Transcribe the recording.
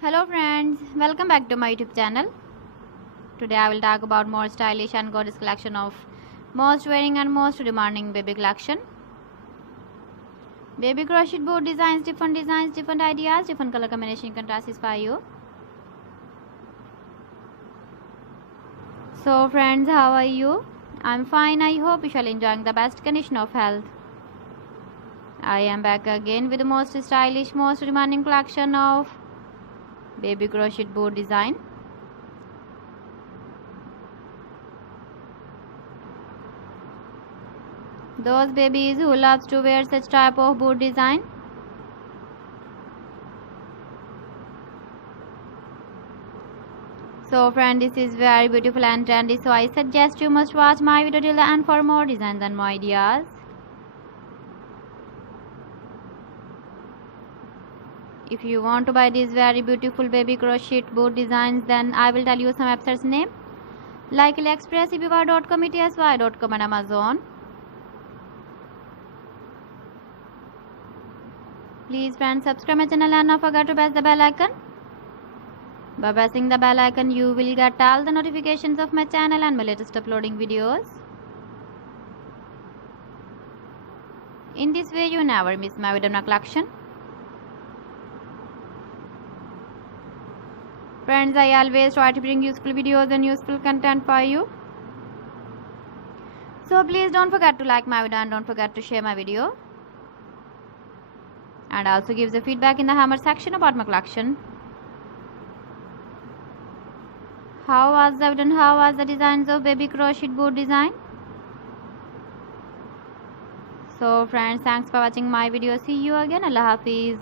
Hello friends, welcome back to my YouTube channel. Today I will talk about more stylish and gorgeous collection of most wearing and most demanding baby collection. Baby crochet board designs, different ideas, different color combination can satisfy you. So friends, how are you? I'm fine. I hope you shall enjoying the best condition of health. I am back again with the most stylish, most demanding collection of baby crochet board design. Those babies who loves to wear such type of board design. So friend, this is very beautiful and trendy, so I suggest you must watch my video till the end for more designs and more ideas. If you want to buy these very beautiful baby crochet board designs, then I will tell you some websites name like AliExpress, eBay.com, ETSY.com and Amazon. Please friends, subscribe my channel and not forget to press the bell icon. By pressing the bell icon, you will get all the notifications of my channel and my latest uploading videos. In this way, you never miss my video collection. Friends, I always try to bring useful videos and useful content for you. So please don't forget to like my video and don't forget to share my video. And also give the feedback in the hammer section about my collection. How was the video and how was the designs of baby crochet board design? So friends, thanks for watching my video. See you again. Allah Hafiz.